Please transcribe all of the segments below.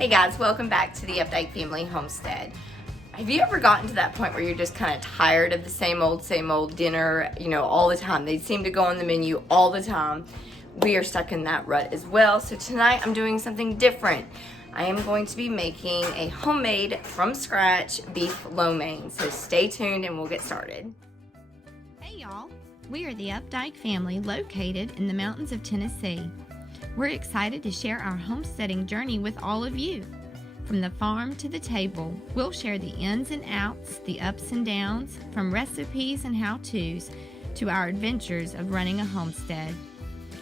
Hey guys, welcome back to the Updike Family Homestead. Have you ever gotten to that point where you're just kind of tired of the same old dinner, all the time? They seem to go on the menu all the time. We are stuck in that rut as well. So tonight I'm doing something different. I am going to be making a homemade, from scratch, beef lo mein. So stay tuned and we'll get started. Hey y'all, we are the Updike family located in the mountains of Tennessee. We're excited to share our homesteading journey with all of you. From the farm to the table, we'll share the ins and outs, the ups and downs, from recipes and how-tos to our adventures of running a homestead.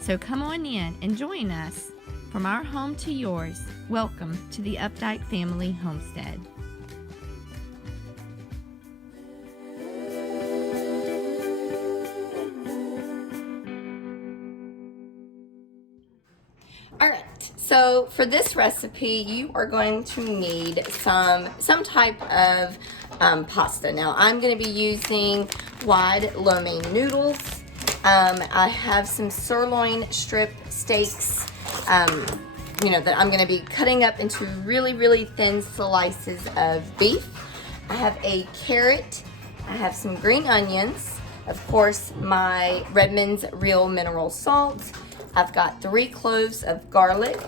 So come on in and join us. From our home to yours, welcome to the Updike Family Homestead. Alright, so for this recipe, you are going to need some type of pasta. Now, I'm going to be using wide lo mein noodles. I have some sirloin strip steaks, that I'm going to be cutting up into really thin slices of beef. I have a carrot. I have some green onions. Of course, my Redmond's Real Mineral Salt. I've got 3 cloves of garlic.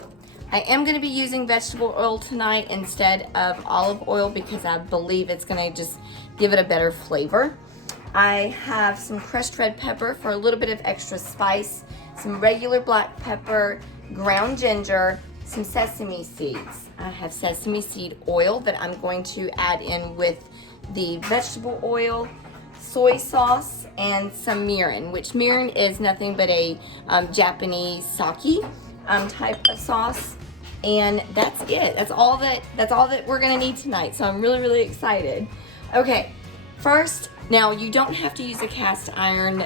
I am going to be using vegetable oil tonight instead of olive oil because I believe it's going to just give it a better flavor. I have some crushed red pepper for a little bit of extra spice, some regular black pepper, ground ginger, some sesame seeds. I have sesame seed oil that I'm going to add in with the vegetable oil, soy sauce, and some mirin, which mirin is nothing but a Japanese sake type of sauce. And that's it. That's all that we're gonna need tonight. So I'm really excited. Okay, first, now you don't have to use a cast iron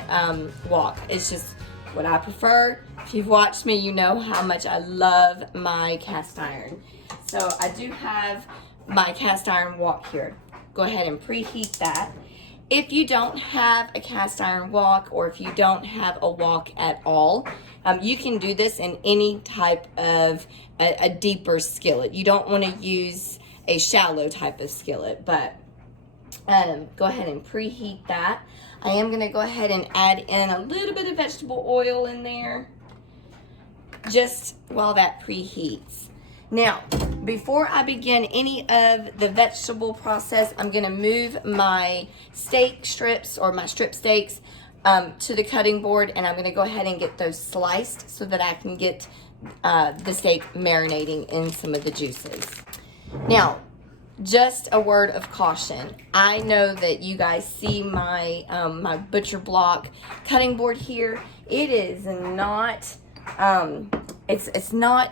wok. It's just what I prefer. If you've watched me, you know how much I love my cast iron. So I do have my cast iron wok here. Go ahead and preheat that. If you don't have a cast iron wok, or if you don't have a wok at all, you can do this in any type of a deeper skillet. You don't want to use a shallow type of skillet, but go ahead and preheat that. I am going to go ahead and add in a little bit of vegetable oil in there just while that preheats. Now, before I begin any of the vegetable process, I'm going to move my steak strips, or my strip steaks, to the cutting board, and I'm going to go ahead and get those sliced so that I can get the steak marinating in some of the juices. Now, just a word of caution. I know that you guys see my my butcher block cutting board here. It is not it's not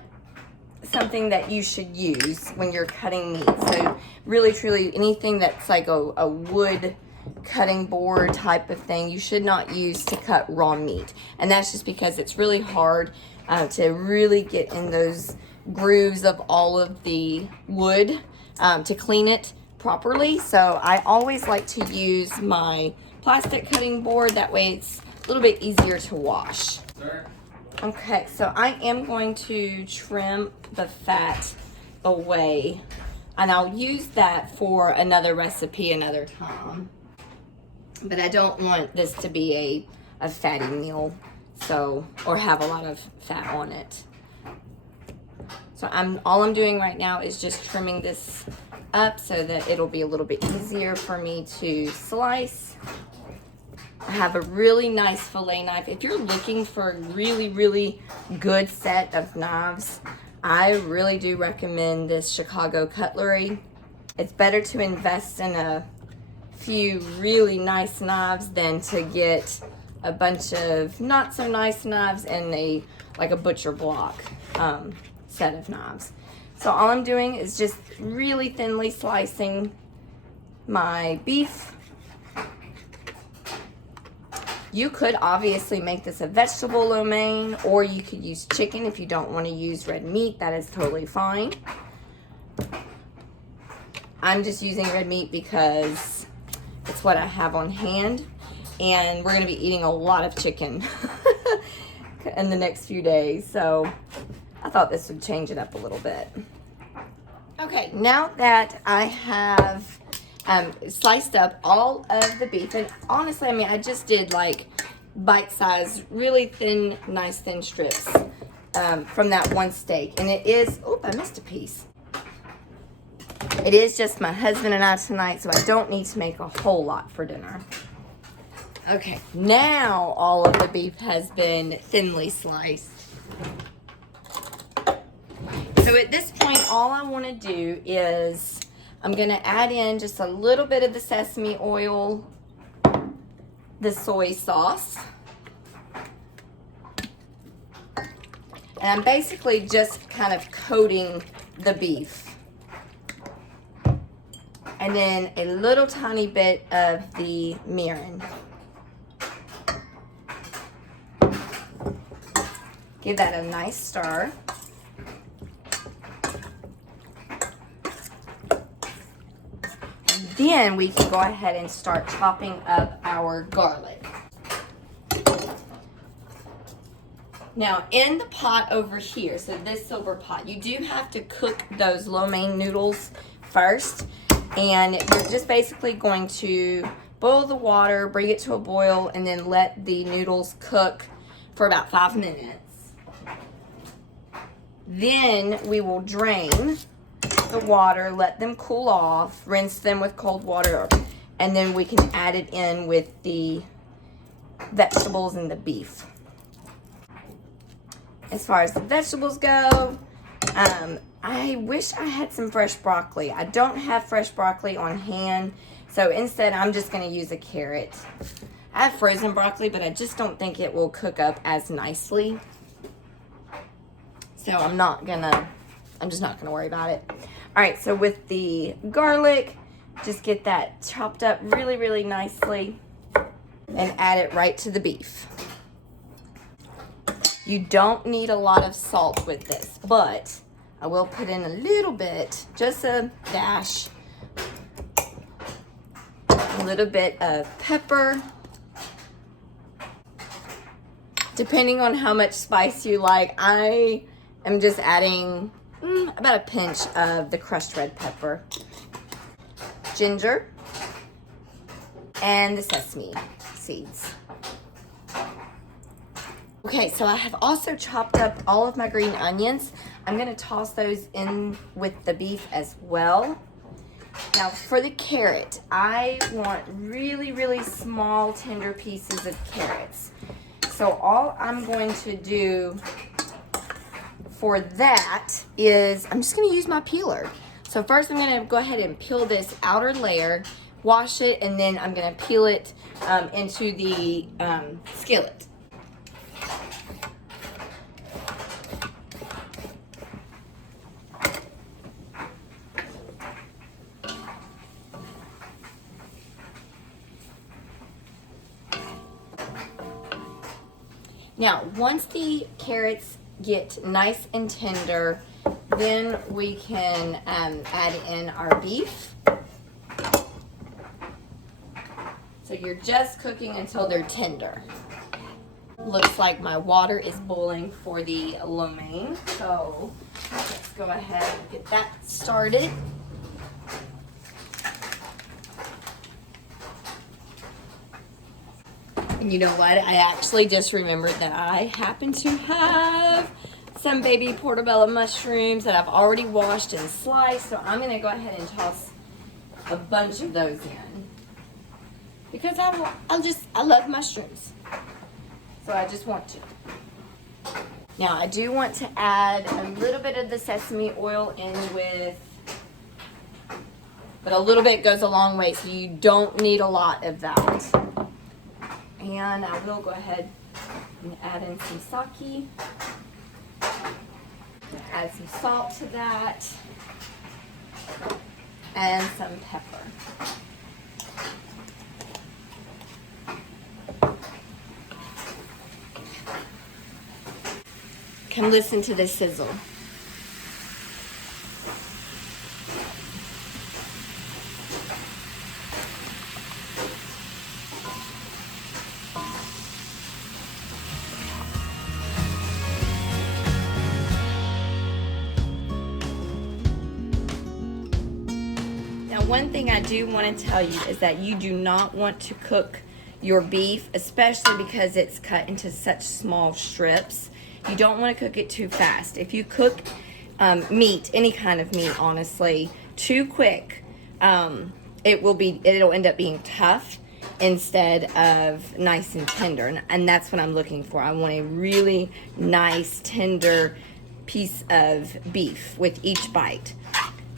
something that you should use when you're cutting meat. So really truly anything that's like a wood cutting board type of thing, you should not use to cut raw meat. And that's just because it's really hard to really get in those grooves of all of the wood to clean it properly. So I always like to use my plastic cutting board. That way it's a little bit easier to wash. Okay, so I am going to trim the fat away, and I'll use that for another recipe another time. But I don't want this to be a fatty meal, or have a lot of fat on it. So all I'm doing right now is just trimming this up so that it'll be a little bit easier for me to slice. I have a really nice fillet knife. If you're looking for a really good set of knives, I really do recommend this Chicago Cutlery. It's better to invest in a few really nice knives than to get a bunch of not so nice knives and a butcher block set of knives. So all I'm doing is just really thinly slicing my beef. You could obviously make this a vegetable lo mein, or you could use chicken if you don't want to use red meat. That is totally fine. I'm just using red meat because it's what I have on hand, and we're going to be eating a lot of chicken in the next few days, so I thought this would change it up a little bit. Okay, now that I have sliced up all of the beef, and honestly, I mean, I just did like bite-sized, really thin, nice thin strips from that one steak. And it is, oh, I missed a piece. It is just my husband and I tonight, so I don't need to make a whole lot for dinner. Okay, now all of the beef has been thinly sliced. So at this point, all I want to do is I'm going to add in just a little bit of the sesame oil, the soy sauce, and I'm basically just kind of coating the beef. And then a little tiny bit of the mirin. Give that a nice stir. Then we can go ahead and start chopping up our garlic. Now in the pot over here, so this silver pot, you do have to cook those lo mein noodles first. And you're just basically going to boil the water, bring it to a boil, and then let the noodles cook for about 5 minutes. Then we will drain the water, let them cool off, rinse them with cold water, and then we can add it in with the vegetables and the beef. As far as the vegetables go, I wish I had some fresh broccoli. I don't have fresh broccoli on hand, so instead I'm just going to use a carrot. I have frozen broccoli, but I just don't think it will cook up as nicely. So I'm just not gonna worry about it. All right, so with the garlic, just get that chopped up really, really nicely and add it right to the beef. You don't need a lot of salt with this, but I will put in a little bit, just a dash, a little bit of pepper. Depending on how much spice you like, I am just adding about a pinch of the crushed red pepper, ginger, and the sesame seeds. Okay, so I have also chopped up all of my green onions. I'm gonna toss those in with the beef as well. Now for the carrot, I want really, really small, tender pieces of carrots. So all I'm going to do for that is I'm just going to use my peeler. So first I'm going to go ahead and peel this outer layer, wash it, and then I'm going to peel it into the skillet. Now, once the carrots get nice and tender, then we can add in our beef. So you're just cooking until they're tender. Looks like my water is boiling for the lo mein. So let's go ahead and get that started. And you know what? I actually just remembered that I happen to have some baby portobello mushrooms that I've already washed and sliced. So I'm going to go ahead and toss a bunch of those in. Because I love mushrooms. So I just want to. Now I do want to add a little bit of the sesame oil in with, but a little bit goes a long way, so you don't need a lot of that. And I will go ahead and add in some sake. Add some salt to that. And some pepper. Come listen to this sizzle. Now, one thing I do want to tell you is that you do not want to cook your beef, especially because it's cut into such small strips. You don't want to cook it too fast. If you cook meat, any kind of meat, honestly, too quick, it'll end up being tough instead of nice and tender. And that's what I'm looking for. I want a really nice, tender piece of beef with each bite.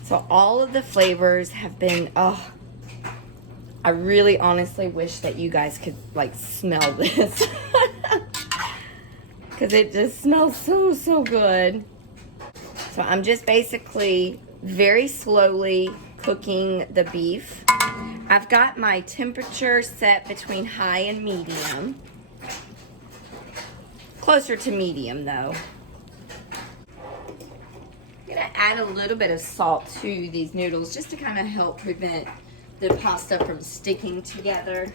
So all of the flavors have been, I really honestly wish that you guys could like smell this. Because it just smells so, so good. So I'm just basically very slowly cooking the beef. I've got my temperature set between high and medium. Closer to medium though. I'm gonna add a little bit of salt to these noodles just to kind of help prevent the pasta from sticking together.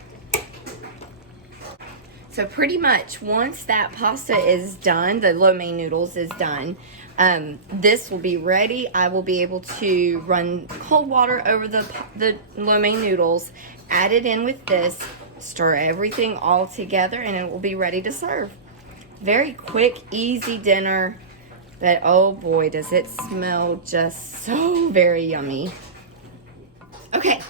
So pretty much once that pasta is done, the lo mein noodles is done, this will be ready. I will be able to run cold water over the lo mein noodles, add it in with this, stir everything all together, and it will be ready to serve. Very quick, easy dinner, but oh boy, does it smell just so very yummy. Okay.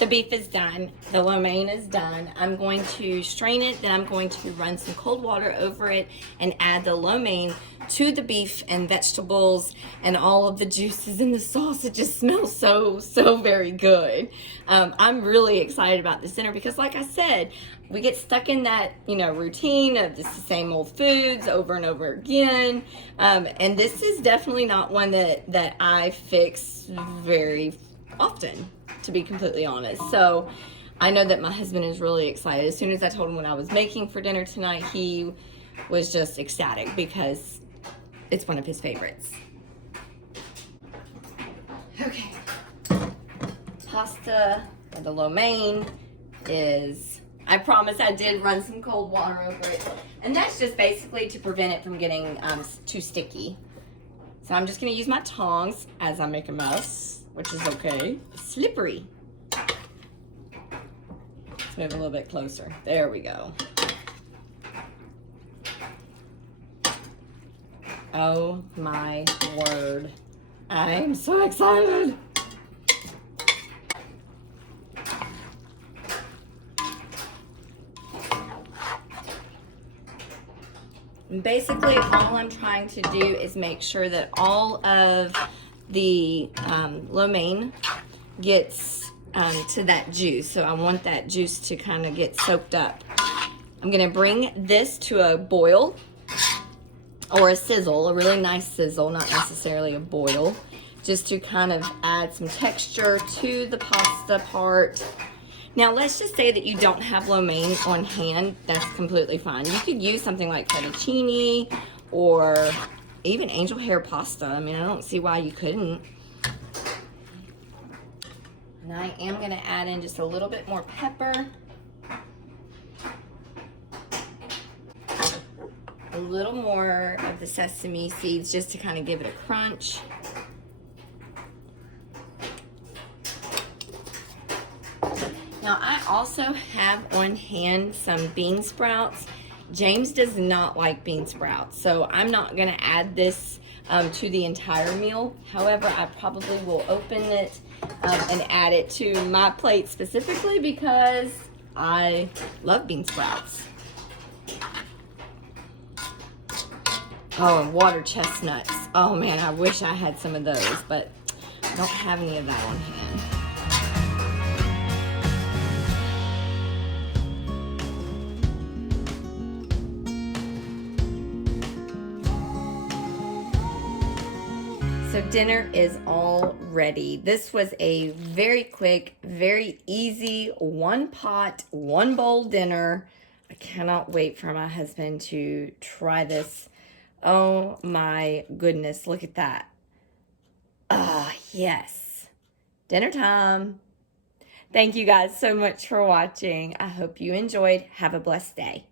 The beef is done. The lo mein is done. I'm going to strain it. Then I'm going to run some cold water over it and add the lo mein to the beef and vegetables and all of the juices in the sauce. It just smells so, so very good. I'm really excited about this dinner because like I said, we get stuck in that, routine of just the same old foods over and over again. And this is definitely not one that I fix very often, to be completely honest. So I know that my husband is really excited. As soon as I told him what I was making for dinner tonight, he was just ecstatic because it's one of his favorites. Okay. Pasta, or the lo mein, is, I promise I did run some cold water over it. And that's just basically to prevent it from getting too sticky. So I'm just gonna use my tongs as I make a mess, which is okay. Slippery. Let's move a little bit closer. There we go. Oh my word. I am so excited. Basically, all I'm trying to do is make sure that all of the lo mein gets to that juice. So I want that juice to kind of get soaked up. I'm gonna bring this to a boil or a sizzle, a really nice sizzle, not necessarily a boil, just to kind of add some texture to the pasta part. Now, let's just say that you don't have lo mein on hand. That's completely fine. You could use something like fettuccine or even angel hair pasta. I mean, I don't see why you couldn't. And I am going to add in just a little bit more pepper. A little more of the sesame seeds just to kind of give it a crunch. Now, I also have on hand some bean sprouts. James does not like bean sprouts, so I'm not going to add this to the entire meal. However, I probably will open it and add it to my plate specifically because I love bean sprouts. Oh, and water chestnuts. Oh man, I wish I had some of those, but I don't have any of that on hand. So dinner is all ready. This was a very quick, very easy, one pot, one bowl dinner. I cannot wait for my husband to try this. Oh my goodness, look at that. Ah, yes. Dinner time. Thank you guys so much for watching. I hope you enjoyed. Have a blessed day.